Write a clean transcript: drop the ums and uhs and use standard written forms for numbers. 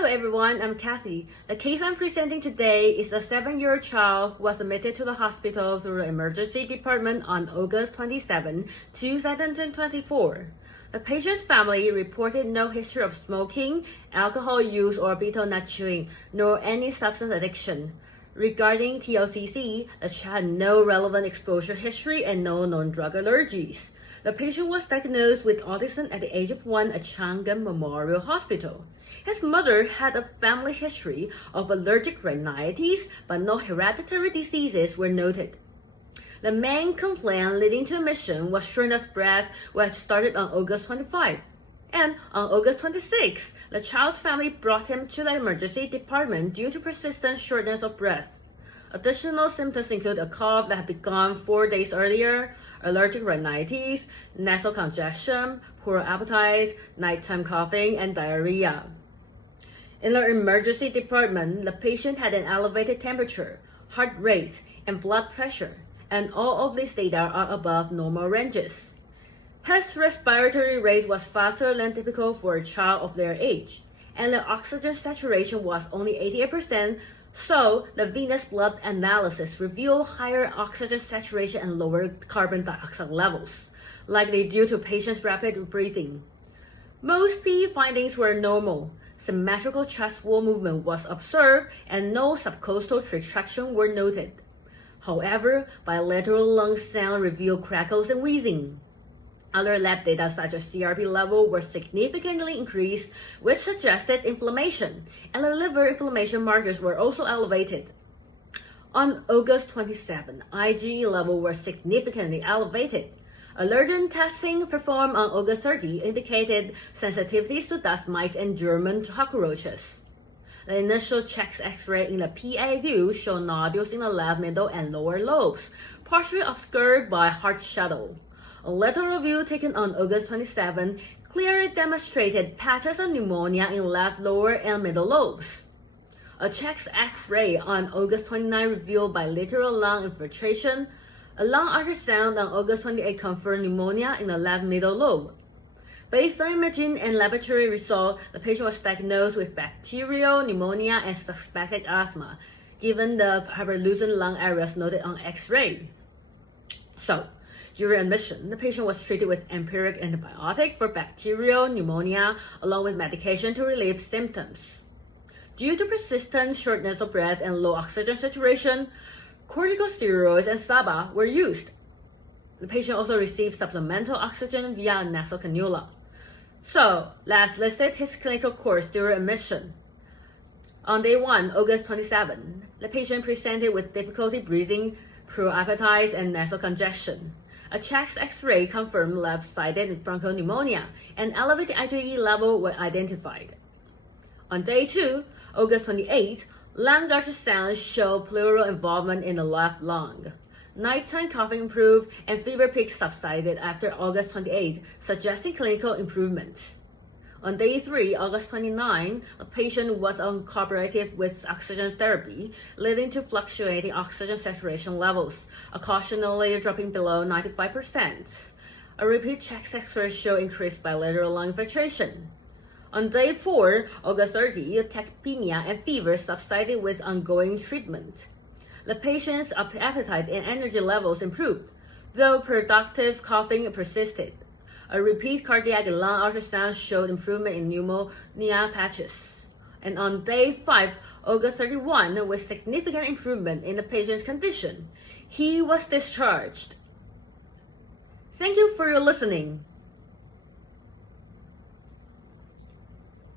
Hello everyone, I'm Kathy. The case I'm presenting today is a 7-year-old child who was admitted to the hospital through the emergency department on August 27, 2024. The patient's family reported no history of smoking, alcohol use, or betel nut chewing, nor any substance addiction. Regarding TLCC, the child had no relevant exposure history and no known drug allergies. The patient was diagnosed with autism at the age of 1 at Chang'an Memorial Hospital. His mother had a family history of allergic rhinitis, but no hereditary diseases were noted. The main complaint leading to admission was shortness of breath, which started on August 25. And on August 26, the child's family brought him to the emergency department due to persistent shortness of breath. Additional symptoms include a cough that had begun 4 days earlier, allergic rhinitis, nasal congestion, poor appetite, nighttime coughing, and diarrhea. In the emergency department, the patient had an elevated temperature, heart rate, and blood pressure, and all of these data are above normal ranges. His respiratory rate was faster than typical for a child of their age, and the oxygen saturation was only 88%, so the venous blood analysis revealed higher oxygen saturation and lower carbon dioxide levels, likely due to patient's rapid breathing. Most PE findings were normal. Symmetrical chest wall movement was observed and no subcostal retraction were noted. However, bilateral lung sound revealed crackles and wheezing. Other lab data such as CRP level were significantly increased, which suggested inflammation, and the liver inflammation markers were also elevated. On August 27, IgE level were significantly elevated. Allergen testing performed on August 30 indicated sensitivities to dust mites and German cockroaches. The initial chest X-ray in the PA view showed nodules in the left middle and lower lobes, partially obscured by heart shuttle. A lateral view taken on August 27 clearly demonstrated patches of pneumonia in left lower and middle lobes. A chest X-ray on August 29 revealed bilateral lung infiltration. A lung ultrasound on August 28 confirmed pneumonia in the left middle lobe. Based on imaging and laboratory results, the patient was diagnosed with bacterial pneumonia and suspected asthma, given the hyperlucent lung areas noted on X-ray. During admission, the patient was treated with empiric antibiotic for bacterial pneumonia along with medication to relieve symptoms. Due to persistent shortness of breath and low oxygen saturation, corticosteroids and SABA were used. The patient also received supplemental oxygen via a nasal cannula. Let's list his clinical course during admission. On day 1, August 27, the patient presented with difficulty breathing, poor appetite, and nasal congestion. A chest X-ray confirmed left-sided bronchopneumonia, and elevated IgE level were identified. On day 2, August 28, lung ultrasound showed pleural involvement in the left lung. Nighttime coughing improved and fever peaks subsided after August 28, suggesting clinical improvement. On day 3, August 29, a patient was uncooperative with oxygen therapy, leading to fluctuating oxygen saturation levels, occasionally dropping below 95%. A repeat chest X-ray showed increased bilateral lung infiltration. On day 4, August 30, tachypnea and fever subsided with ongoing treatment. The patient's appetite and energy levels improved, though productive coughing persisted. A repeat cardiac and lung ultrasound showed improvement in pneumonia patches. And on day 5, August 31, with significant improvement in the patient's condition, he was discharged. Thank you for your listening.